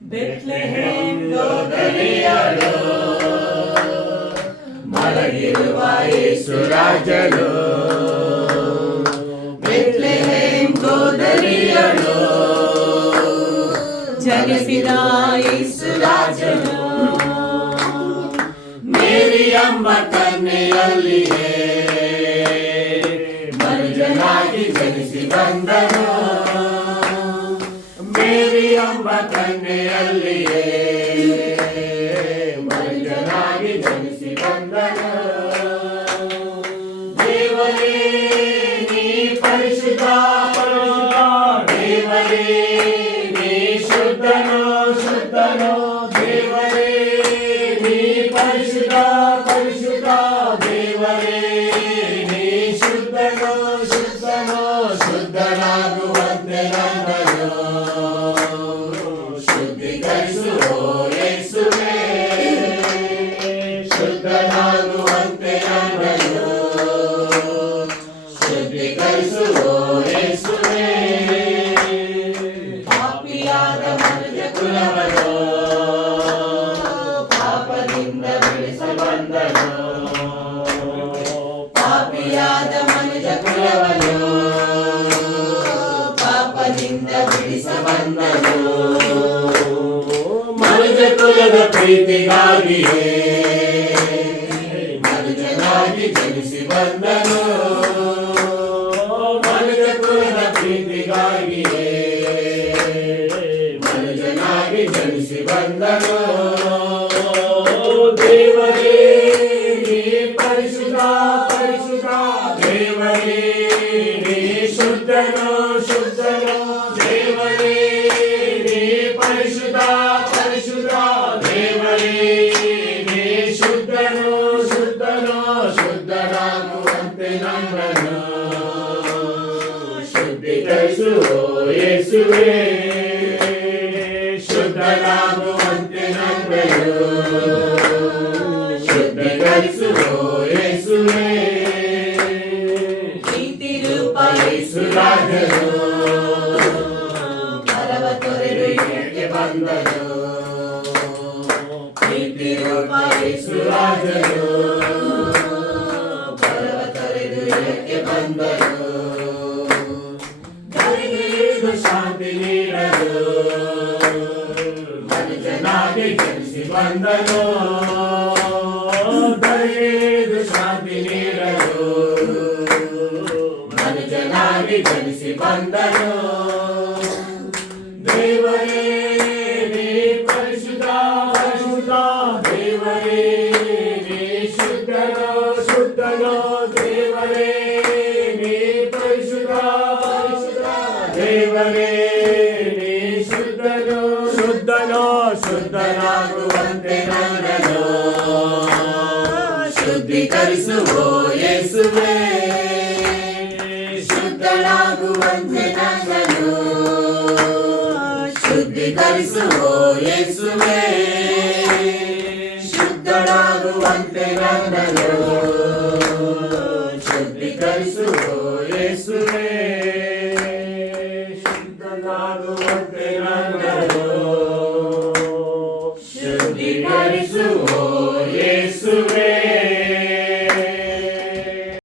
Bethlehem ಗೋದಲಿಯಳು ಮಲಗಿರುವ ಯೇಸು ರಾಜನು. Bethlehem ಗೋದಲಿಯಳು ಜನಿಸಿದ ಯೇಸು ರಾಜನು. ಮೇರಿ ಎಂಬ ಕನ್ಯೆಯಲ್ಲಿಯೇ ಮನುಜನಾಗಿ ಜನಿಸಿ ಬಂದನು. ಮೇರಿ ಎಂಬ ಕನ್ಯೆಯಲ್ಲಿಯೇ ಮನುಜನಾಗಿ ಜನಿಸಿ ಬಂದನು. ದೇವರೇ ನೀ ಪರಿಶುದ್ಧ, ದೇವರೇ ನೀ ಶುದ್ಧನೋ ಶುದ್ಧನೋ, ದೇವರೇ ನೀ ಪರಿಶುದ್ಧ ಪರಿಶುದ್ಧ, ದೇವರೇ ನೀ ಶುದ್ಧನೋ ಶುದ್ಧನೋ, ಶುದ್ಧನಾಗುವಂತೆ ನನ್ನನ್ನು ಶುದ್ಧೀಕರಿಸು ಓ ಯೇಸುವೇ, ಶುದ್ಧನಾಗುವಂತೆ ನನ್ನನ್ನು ಶುದ್ಧೀಕರಿಸು ಓ ಯೇಸುವೇ. ಪಾಪಿಯಾದ ಮನುಜ ಕುಲವನ್ನು ಪಾಪದಿಂದ ಬಿಡಿಸಿ ಬಂದನು. ಪಾಪಿಯಾದ ಮನುಜ ಕುಲವನ್ನು ಪಾಪದಿಂದ ಬಿಡಿಸ ಬಂದನು. ಮನುಜ ಕುಲದ ಪ್ರೀತಿಗಾಗಿಯೇ ಮನುಜನಾಗಿ ಜನಿಸಿ ಬಂದನು. ಮನುಜ ಕುಲದ ಪ್ರೀತಿಗಾಗಿಯೇ ಮನುಜನಾಗಿ ಜನಿಸಿ ಬಂದನು. ದೇವರೇ ನೀ ಪರಿಶುದ್ಧ ಪರಿಶುದ್ಧ, ದೇವರೇ ನೀ ಶುದ್ಧನೋ ಶುದ್ಧನೋ, ದೇವರೇ ನೀ ಪರಿಶುದ್ಧ ಪರಿಶುದ್ಧ, ದೇವರೇ ನೀ ಶುದ್ಧನೋ ಶುದ್ಧನೋ, ಶುದ್ಧನಾಗುವಂತೆ ನನ್ನನ್ನು ಶುದ್ಧೀಕರಿಸು ಓ ಯೇಸುವೇ, ಶುದ್ಧನಾಗುವಂತೆ ನನ್ನನ್ನು ಶುದ್ಧೀಕರಿಸು ಓ ಯೇಸುವೇ. ಪ್ರೀತಿ ರೂಪ ಯೇಸು ರಾಜನು ಪರವ ತೊರೆದು ಇದಕ್ಕೆ ಬಂದನು. ಪ್ರೀತಿ ರೂಪ ಯೇಸು ರಾಜನು ಪರವ ತೊರೆದು ಇದಕ್ಕೆ ಬಂದನು. ಧರೆಗಿಳಿದು ಶಾಂತಿ ನೀಡಲು ಮನುಜನಾಗಿ ಜನಿಸಿ ಬಂದನು. ಧರೆಗಿಳಿದು ಶಾಂತಿ ನೀಡಲು ಮನುಜನಾಗಿ ಜನಿಸಿ ಬಂದನು. ದೇವರೇ ನೀ ಪರಿಶುದ್ಧ ಪರಿಶುದ್ಧ, ದೇವರೇ ನೀ ಶುದ್ಧನೋ ಶುದ್ಧನೋ, ದೇವರೇ ನೀ ಪರಿಶುದ್ಧ ಪರಿಶುದ್ಧ, ದೇವರೇ ನೀ ಶುದ್ಧನೋ ಶುದ್ಧನೋ, ಶುದ್ಧನಾಗುವಂತೆ ನನ್ನನ್ನು ಶುದ್ಧೀಕರಿಸು ಓ ಯೇಸುವೇ, ಶುದ್ಧನಾಗುವಂತೆ ನನ್ನನ್ನು ಶುದ್ಧೀಕರಿಸು ಓ ಯೇಸುವೇ, ಶುದ್ಧನಾಗುವಂತೆ ನನ್ನನ್ನು ಶುದ್ಧೀಕರಿಸು ಓ ಯೇಸುವೇ, ಶುದ್ಧನಾಗುವಂತೆ